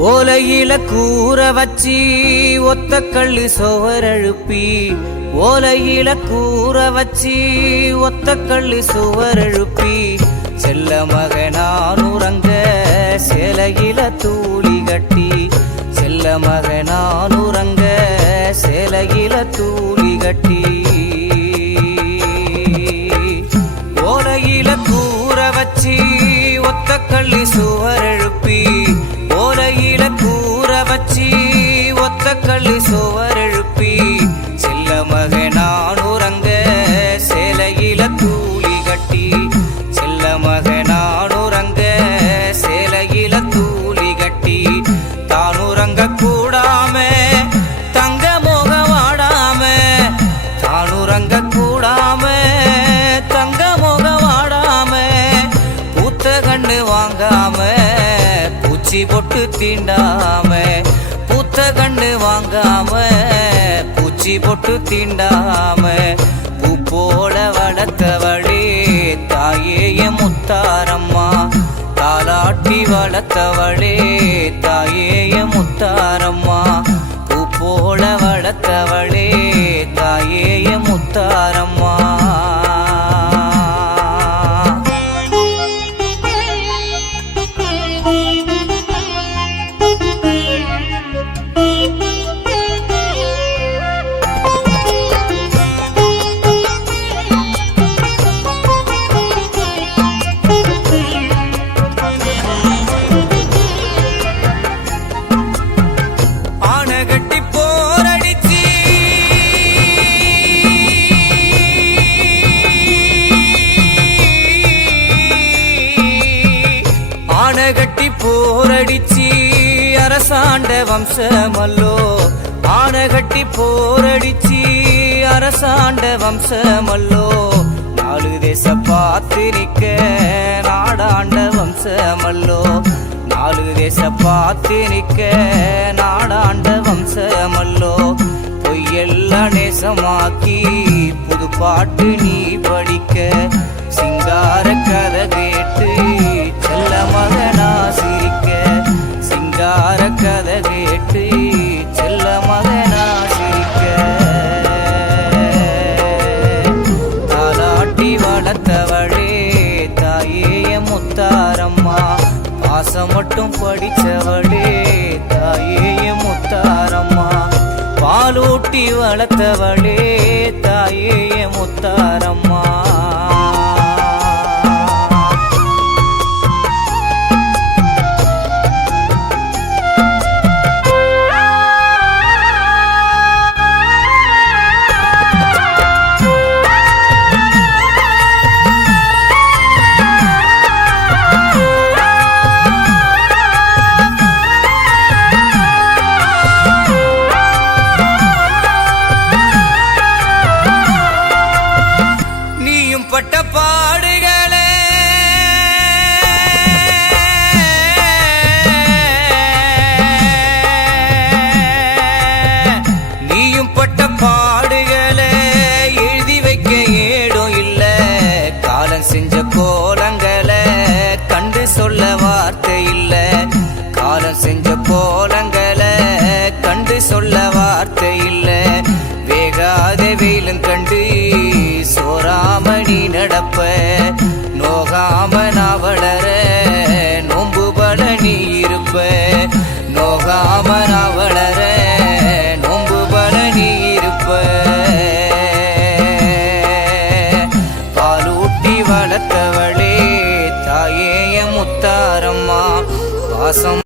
ஓலையில கூற வச்சி ஒத்த கள்ளு சுவரெழுப்பி ஓலையில கூற வச்சி ஒத்த கள்ளு சுவரெழுப்பி செல்ல மகனானுறங்க சேலையில தூளி கட்டி செல்ல மகனானுறங்க சேலையில தூளி கட்டி ஓலையில கூற வச்சி ஒத்த கள்ளு சுவரெழுப்பி ஓலையில கூற வச்சி ஒத்த கள்ளு சுவரெழுப்பி செல்ல மகனானுறங்க சேலையில தூளி கட்டி செல்ல மகனானுறங்க சேலையில தூளி கட்டி தானுறங்க கூடாம தங்க மோக வாடாம தானுறங்க கூடாம தங்க மோக வாடாம பூத்த கண்ணு வாங்காம பூச்சி பொட்டு தீண்டாம பூத்த கண்ணு வாங்காம பூச்சி பொட்டு தீண்டாம பூ போல வளர்த்தவளே தாயே முத்தாரம்மா தாலாட்டி வளர்த்தவளே தாயே முத்தாரம்மா பூ போல வளர்த்தவளே தாயே முத்தாரம்மா கட்டி போரடிச்சி அரசாண்ட வம்சமல்லோ ஆனகட்டி போரடிச்சி அரசாண்ட வம்சமல்லோ நாலு தேச பார்த்து நிக்க நாடாண்ட வம்சமல்லோ நாலு தேச பார்த்து நிக்க நாடாண்ட வம்சமல்லோ பொய்யெல்லாம் நேசமாக்கி புது பாட்டு நீ படிக்க சிங்கார கதை கேட்டு செல்ல மகனா சிரிக்க சிங்கார கதை கேட்டு செல்ல மகனா சிரிக்க தாலாட்டி வளர்த்தவளே தாயே முத்தாரம்மா பாசம் மட்டும் படிச்சவளே தாயே முத்தாரம்மா பாலூட்டி வளர்த்தவளே தாயே முத்தாரம்மா பட்ட பாடுகளே நீயும் பட்ட பாடுகளே எழுதி வைக்க ஏடும் இல்ல காலம் செஞ்ச கோலங்களை கண்டு சொல்ல வார்த்தை இல்ல காலம் செஞ்ச கோலங்களை கண்டு சொல்ல வார்த்தை இல்ல வேகாத வெயிலும் கண்டு சோராமணி நடப்ப நோகாம நான் வளர நோம்பு பலனி இருப்ப நோகாம நான் வளர நோம்பு பலனி இருப்ப பாலூட்டி வளர்த்தவளே தாயே முத்தாரம்மா பாசம்